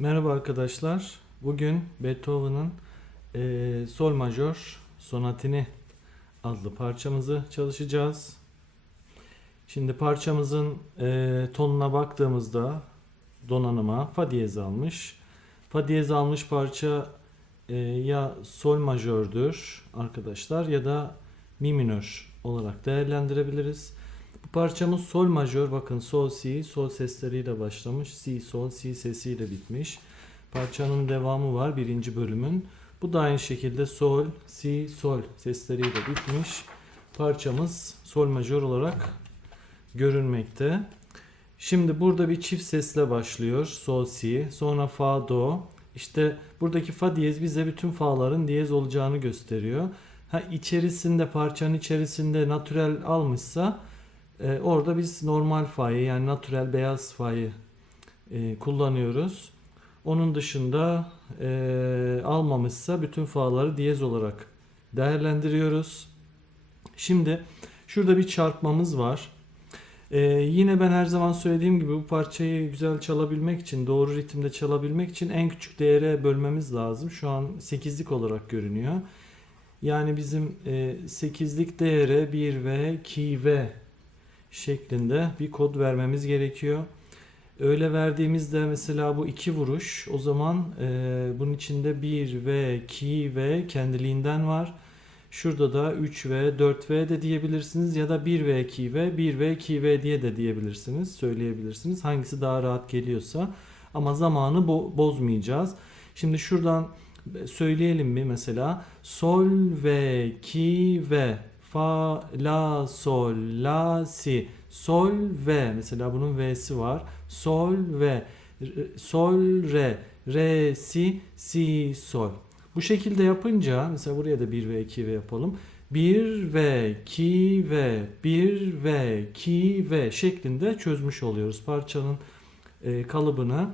Merhaba arkadaşlar. Bugün Beethoven'ın eee, Sol Majör Sonatini adlı parçamızı çalışacağız. Şimdi parçamızın eee, tonuna baktığımızda donanıma fa diyez almış. Fa diyez almış parça eee, ya sol majördür arkadaşlar ya da mi minör olarak değerlendirebiliriz. Parçamız sol majör bakın sol si sol sesleriyle başlamış si sol si sesiyle bitmiş. Parçanın devamı var birinci bölümün. Bu da aynı şekilde sol si sol sesleriyle bitmiş. Parçamız sol majör olarak görünmekte. Şimdi burada bir çift sesle başlıyor. Sol si, sonra fa do. İşte buradaki fa diyez bize bütün fa'ların diyez olacağını gösteriyor. Ha içerisinde parçanın içerisinde natürel almışsa e, orada biz normal fa'yı yani natürel beyaz fa'yı e, kullanıyoruz. Onun dışında e, almamışsa bütün fa'ları diyez olarak değerlendiriyoruz. Şimdi şurada bir çarpmamız var. Ee, yine ben her zaman söylediğim gibi bu parçayı güzel çalabilmek için, doğru ritimde çalabilmek için en küçük değere bölmemiz lazım. Şu an 8'lik olarak görünüyor. Yani bizim e, 8'lik değere 1 ve 2 ve şeklinde bir kod vermemiz gerekiyor. Öyle verdiğimizde mesela bu iki vuruş o zaman e, bunun içinde 1 ve 2 ve kendiliğinden var. Şurada da 3 ve 4 v de diyebilirsiniz ya da 1 ve 2 ve 1 ve 2 v diye de diyebilirsiniz, söyleyebilirsiniz. Hangisi daha rahat geliyorsa ama zamanı bo- bozmayacağız. Şimdi şuradan söyleyelim mi mesela sol ve ki ve fa la sol la si. Sol ve. Mesela bunun v'si var. Sol ve. Sol re. Re si si sol. Bu şekilde yapınca mesela buraya da 1 ve 2 ve yapalım. 1 ve 2 ve 1 ve 2 ve şeklinde çözmüş oluyoruz parçanın e, kalıbını.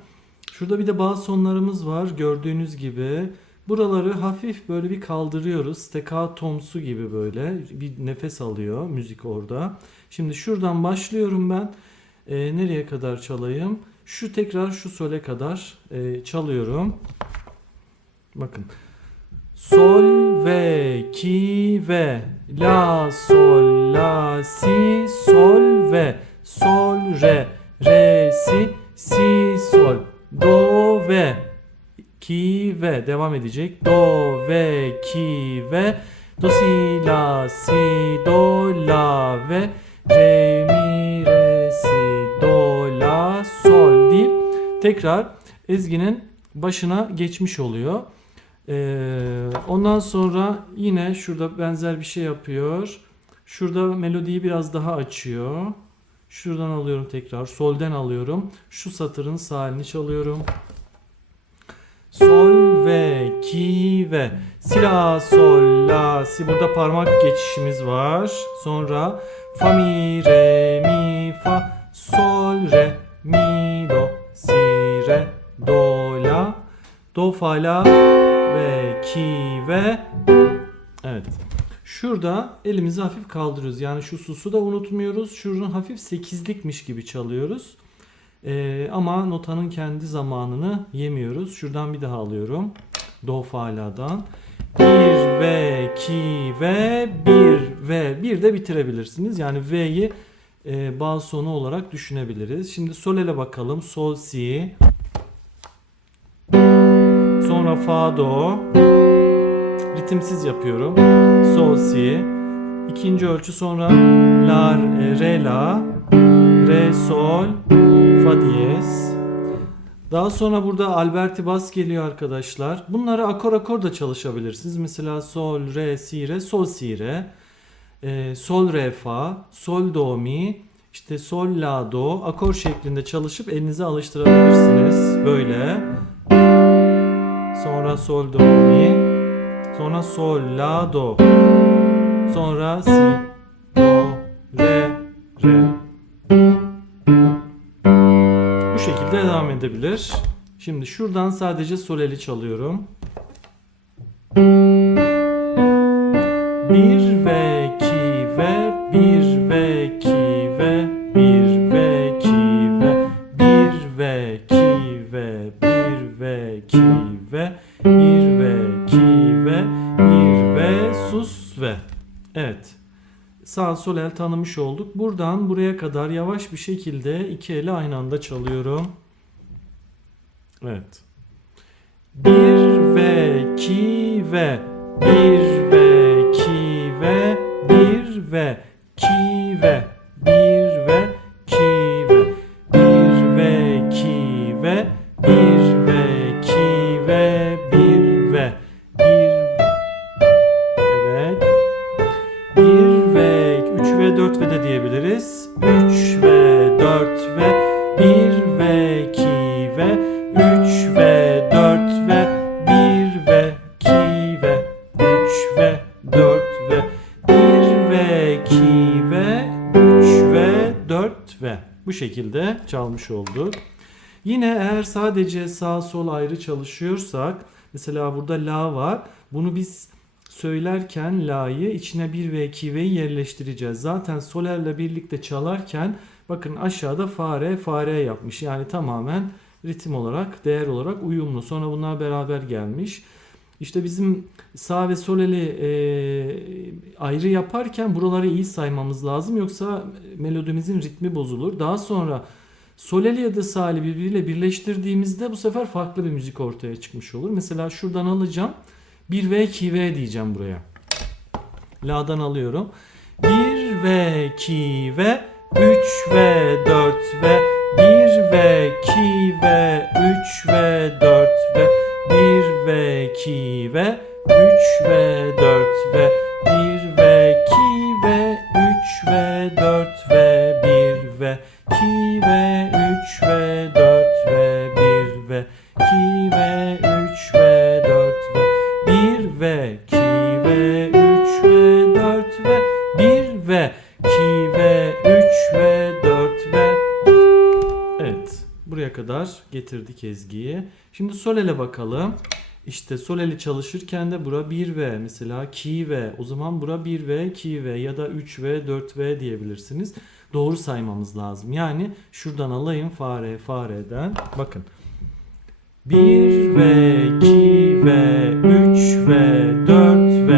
Şurada bir de bazı sonlarımız var. Gördüğünüz gibi. Buraları hafif böyle bir kaldırıyoruz. Staccatomsu gibi böyle bir nefes alıyor müzik orada. Şimdi şuradan başlıyorum ben. Ee, nereye kadar çalayım? Şu tekrar şu sole kadar e, çalıyorum. Bakın. Sol ve ki ve la sol la si sol ve sol re re si si sol do ve ki ve devam edecek. Do ve ki ve do si la si do la ve re mi re si do la sol deyip tekrar ezginin başına geçmiş oluyor. Ee, ondan sonra yine şurada benzer bir şey yapıyor. Şurada melodiyi biraz daha açıyor. Şuradan alıyorum tekrar. Solden alıyorum. Şu satırın sağ elini çalıyorum. Sol ve ki ve si la sol la si burada parmak geçişimiz var. Sonra fa mi re mi fa sol re mi do si re do la do fa la ve ki ve evet. Şurada elimizi hafif kaldırıyoruz. Yani şu susu da unutmuyoruz. Şuradan hafif sekizlikmiş gibi çalıyoruz. Ee, ama notanın kendi zamanını yemiyoruz. Şuradan bir daha alıyorum. Do fa la'dan. Bir ve ki ve bir ve bir de bitirebilirsiniz. Yani V'yi e, bazı sonu olarak düşünebiliriz. Şimdi sol ele bakalım. Sol si. Sonra fa do. Ritimsiz yapıyorum. Sol si. İkinci ölçü sonra la e, re la re sol fa diyez. Daha sonra burada Alberti bas geliyor arkadaşlar. Bunları akor akor da çalışabilirsiniz. Mesela sol re si re sol si re. Ee, sol re fa, sol do mi, işte sol la do akor şeklinde çalışıp elinize alıştırabilirsiniz. Böyle. Sonra sol do mi, sonra sol la do, sonra si do re re. Şekilde devam edebilir. Şimdi şuradan sadece soleli çalıyorum. Bir ve iki ve bir sağ sol el tanımış olduk. Buradan buraya kadar yavaş bir şekilde iki eli aynı anda çalıyorum. Evet. Bir ve ki ve bir ve ki ve bir ve ve 4 ve 1 ve 2 ve 3 ve 4 ve bu şekilde çalmış olduk. Yine eğer sadece sağ sol ayrı çalışıyorsak mesela burada la var. Bunu biz söylerken la'yı içine 1 ve 2 ve'yi yerleştireceğiz. Zaten solerle birlikte çalarken bakın aşağıda fare fare yapmış. Yani tamamen ritim olarak değer olarak uyumlu. Sonra bunlar beraber gelmiş. İşte bizim sağ ve sol eli e, ayrı yaparken buraları iyi saymamız lazım. Yoksa melodimizin ritmi bozulur. Daha sonra sol eli ya da sağ eli birbiriyle birleştirdiğimizde bu sefer farklı bir müzik ortaya çıkmış olur. Mesela şuradan alacağım. 1 ve 2 ve diyeceğim buraya. La'dan alıyorum. 1 ve 2 ve 3 ve 4 ve 1 ve 2 ve 3 ve 4 ve 1 ve 2 ve 3 ve 4 ve 1 ve 2 ve 3 ve 4 ve 1 ve 2 ve 3 ve 4 ve 1 ve 2 ve 3 ve 4 ve 1 ve 2 ve 3 ve 4 ve 1 ve 2 ve 3 ve 4 ve Evet buraya kadar getirdik ezgiyi. Şimdi sol ele bakalım. İşte sol eli çalışırken de bura 1V mesela ki V o zaman bura 1V ki V ya da 3V 4V diyebilirsiniz. Doğru saymamız lazım. Yani şuradan alayım fare fareden bakın. 1V, 2V, 3V, 4V,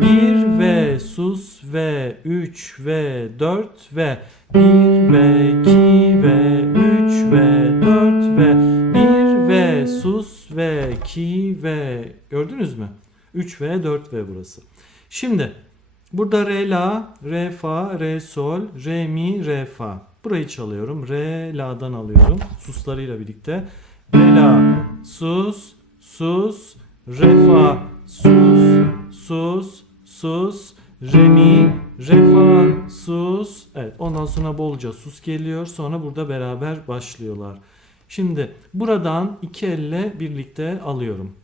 1V, sus V, 3V, 4V, 1V, 2V, 3V, V, 2V gördünüz mü? 3V, 4V burası. Şimdi burada re la, re fa, re sol, re mi, re fa. Burayı çalıyorum. Re la'dan alıyorum suslarıyla birlikte. Re la sus, sus, re fa sus, sus, sus, re mi, re fa sus. Evet ondan sonra bolca sus geliyor. Sonra burada beraber başlıyorlar. Şimdi buradan iki elle birlikte alıyorum.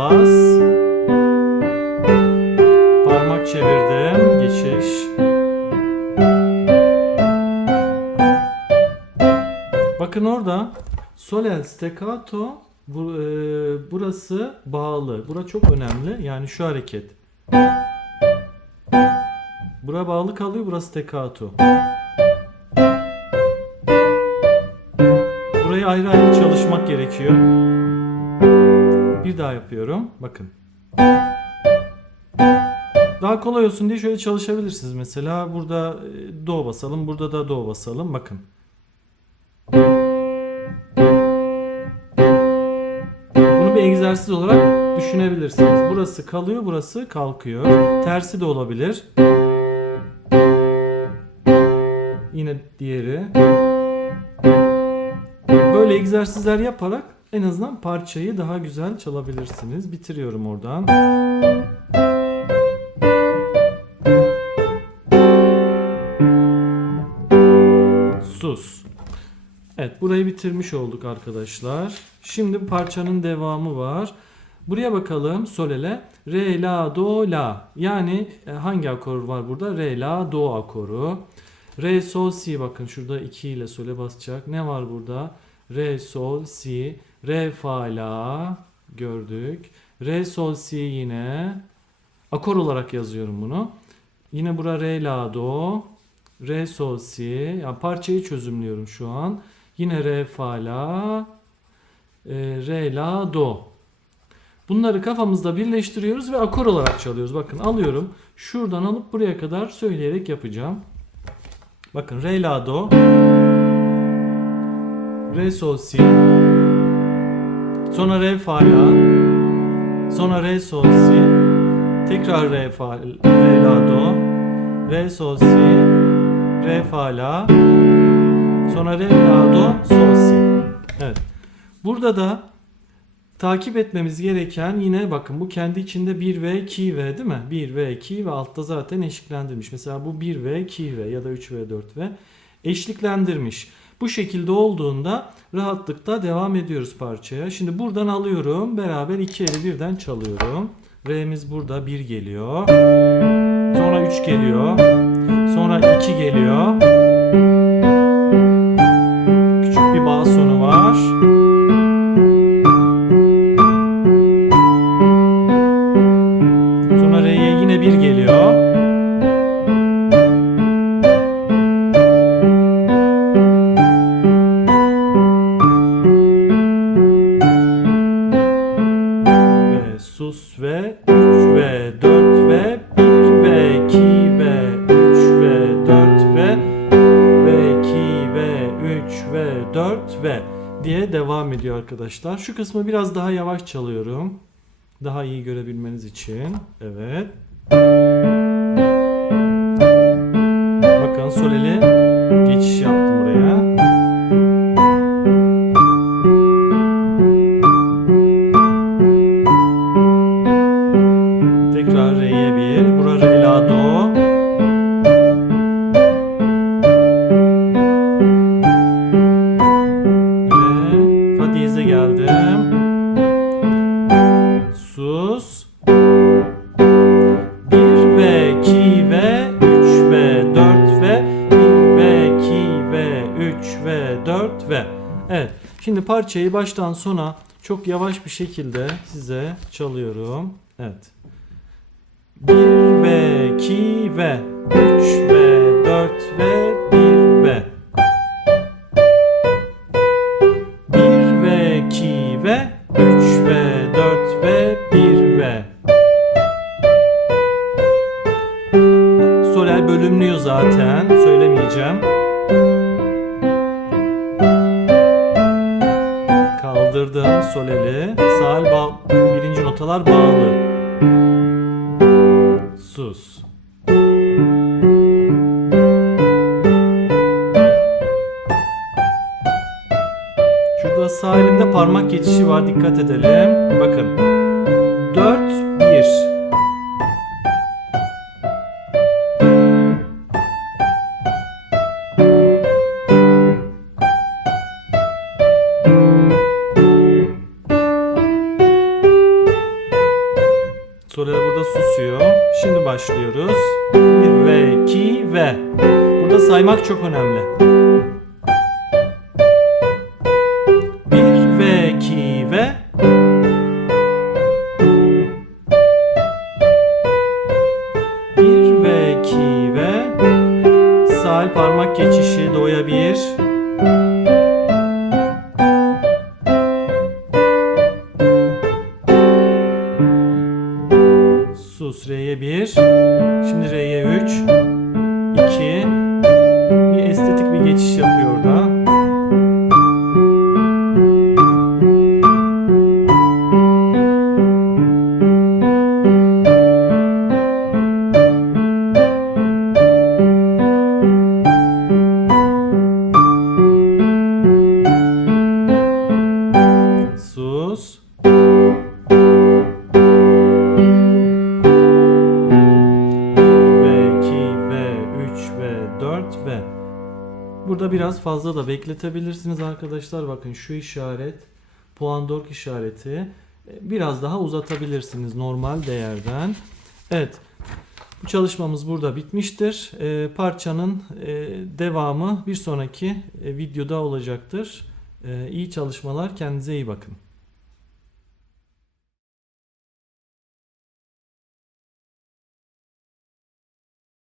Bas. Parmak çevirdim. Geçiş. Bakın orada sol el staccato e, burası bağlı. Bura çok önemli. Yani şu hareket. Bura bağlı kalıyor. Burası staccato. Burayı ayrı ayrı çalışmak gerekiyor. Bir daha yapıyorum. Bakın. Daha kolay olsun diye şöyle çalışabilirsiniz. Mesela burada e, do basalım. Burada da do basalım. Bakın. Bunu bir egzersiz olarak düşünebilirsiniz. Burası kalıyor, burası kalkıyor. Tersi de olabilir. Yine diğeri. Böyle egzersizler yaparak en azından parçayı daha güzel çalabilirsiniz. Bitiriyorum oradan. Sus. Evet burayı bitirmiş olduk arkadaşlar. Şimdi parçanın devamı var. Buraya bakalım solele. Re, la, do, la. Yani e, hangi akor var burada? Re, la, do akoru. Re, sol, si bakın şurada 2 ile sole basacak. Ne var burada? Re, sol, si. Re, fa, la. Gördük. Re, sol, si yine. Akor olarak yazıyorum bunu. Yine bura re, la, do. Re, sol, si. Yani parçayı çözümlüyorum şu an. Yine re, fa, la. e, re, la, do. Bunları kafamızda birleştiriyoruz ve akor olarak çalıyoruz. Bakın alıyorum. Şuradan alıp buraya kadar söyleyerek yapacağım. Bakın re, la, do. Re, sol, si. Sonra re, fa, la. Sonra re, sol, si. Tekrar re, fa, re, la, do. Re, sol, si. Re, fa, la. Sonra re, la, do, sol, si. Evet. Burada da takip etmemiz gereken yine bakın bu kendi içinde 1 ve 2 ve değil mi? 1 ve 2 ve altta zaten eşliklendirmiş. Mesela bu 1 ve 2 ve ya da 3 ve 4 ve eşliklendirmiş. Bu şekilde olduğunda rahatlıkla devam ediyoruz parçaya. Şimdi buradan alıyorum. Beraber iki eli birden çalıyorum. Re'miz burada 1 geliyor. Sonra 3 geliyor. Sonra 2 geliyor. Ve 4 ve diye devam ediyor arkadaşlar. Şu kısmı biraz daha yavaş çalıyorum. Daha iyi görebilmeniz için. Evet. Bakın soleli parçayı baştan sona çok yavaş bir şekilde size çalıyorum. Evet. 1 ve 2 ve 3 ve sağ elimde parmak geçişi var dikkat edelim. Bakın. 4 1 Sonra burada susuyor. Şimdi başlıyoruz. 1 ve 2 ve. Burada saymak çok önemli. Biraz fazla da bekletebilirsiniz arkadaşlar. Bakın şu işaret puan dork işareti e, biraz daha uzatabilirsiniz normal değerden. Evet. Bu çalışmamız burada bitmiştir. E, parçanın e, devamı bir sonraki e, videoda olacaktır. E, iyi çalışmalar. Kendinize iyi bakın.